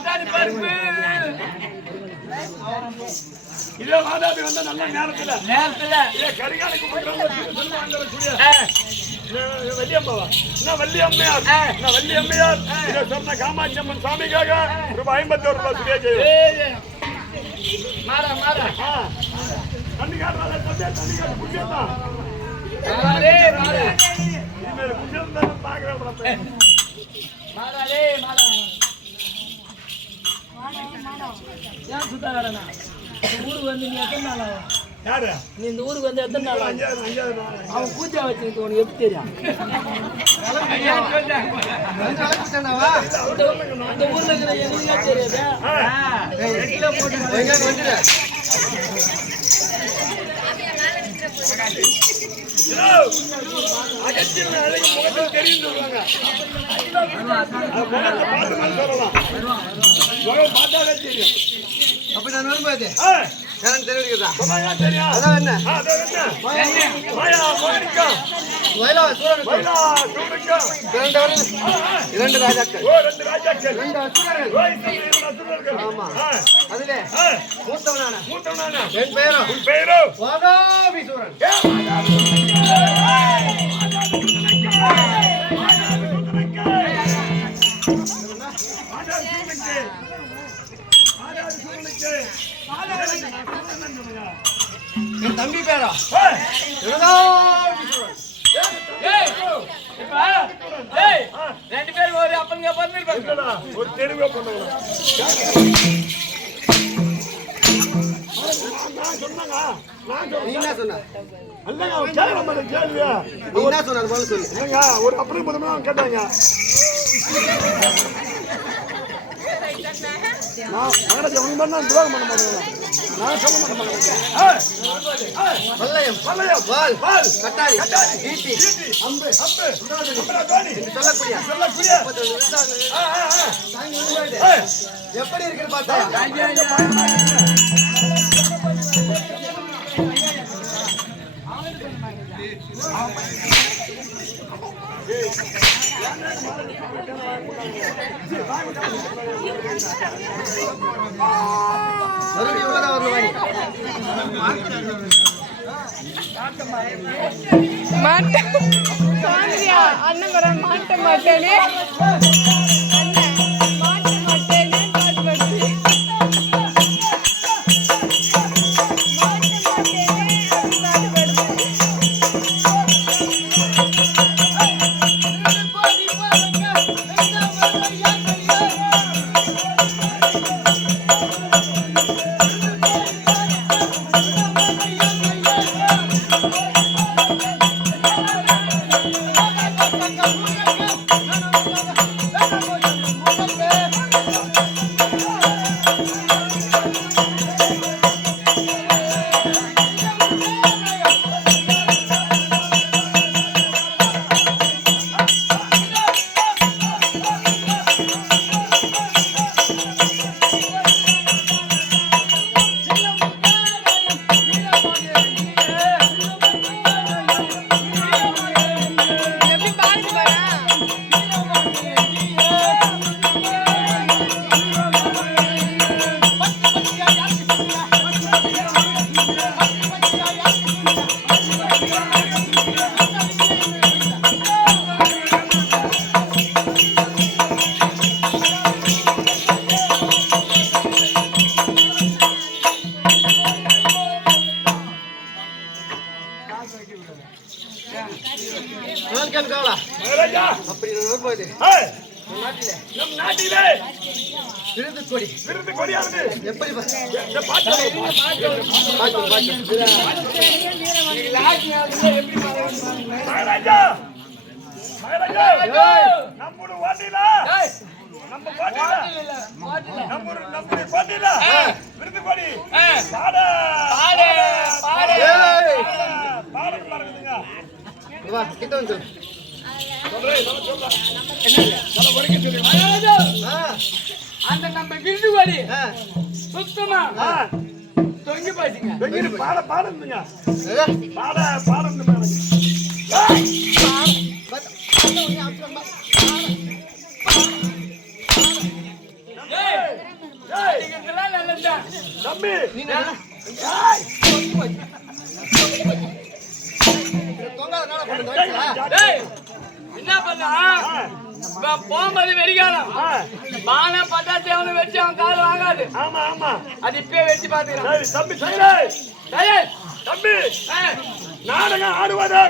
பட்டாணி பருப்பு இதே மாதாபி வந்த நல்ல நேரத்துல கரிகாலுக்கு வள்ளியம்மாவா என்ன வள்ளியம்மையார் என்ன வள்ளியம்மையார் இதை சொன்ன காமாட்சி அம்மன் சாமிக்காக ரூபாய் 51 சுரியா செய்யும் மாறா மாறா தண்ணி காட்டுறாங்க தண்ணி காட்டு குடியத்தான் குடியத்தான் பாக்குறேன் மாறாலே மாறா ஏன் சுத்தாரண்ணா ஊருக்கு வந்து நீ எத்தனை நாள் ஆகும்? யாரு நீ இந்த ஊருக்கு வந்து எத்தனை நாள் ஆகும்? அவன் பூஜா வச்சுக்கிட்டு உனக்கு எப்படி தெரியும்? அந்த ஊர்ல இருக்கிற எங்களுக்கே தெரியாது. அகத்தின் அழகு முகத்தில் தெரியும் சொல்லுவாங்க. முகம் பார்த்தாலே தெரியும். அப்ப நான் வரும்போது எனக்கு தெரியுதா தெரியும். அதான் என்ன இரண்டு ராஜாக்கள் ஆமா அதுல மூத்தவனான என் பெயரோ வாதாபிசூரன். என் தம்பி பேரா ரெண்டு பேரும் ஒரு அப்பனுங்க பிறந்திருப்பாங்க. ஒரு தெருவே பண்ணுவாங்க. நீ என்ன சொன்ன கேள்வியா நீ என்ன சொன்ன அது போல சொல்லு. இல்லைங்க ஒரு அப்படி முதல்ல கேட்டாங்க. நான் மகராஜ் அவங்க மாதிரி நான் துரோகம் பண்ண மாட்டேன். நான் சொல்ல மாட்டேன். பல்லயம் பல்லயம் வால் வால் கட்டாரி கட்டாரி ஈட்டி அம்பு அம்பு என்று சொல்லக்கூடிய எப்படி இருக்கு பார்த்தா மறுபடியும் உள்ளதா வரணும் வாங்கி அண்ணன் வர மாட்ட மாட்டேனே அப்படி வரும்போது நம் நாட்டிலே விருது கொடி எப்படி நம்முடைய வாட்டிலா நம்ம பாட்டில நம்முடைய பாட்டில விருது கொடி பாட பாட பாட பாட பாடுங்க வா கிட்ட வந்து அந்த நம்ம விருதுவாடி சுத்தமா தொங்கி பாத்தீங்க பாட பாடுங்க பாட பாடுங்க தம்பி ஏய், தொங்காதனால கொண்டு வந்து வைக்கல. டேய், என்ன பண்ணா இவன் போகும்போது வெடிக்காலம் பானை பட்டாசு அவனை வச்சு அவன் கால் வாங்காது. ஆமா ஆமா அது இப்பயே வச்சு பாத்துக்கிறான். சரி தம்பி சரி தம்பி நாடகம் ஆடுவதா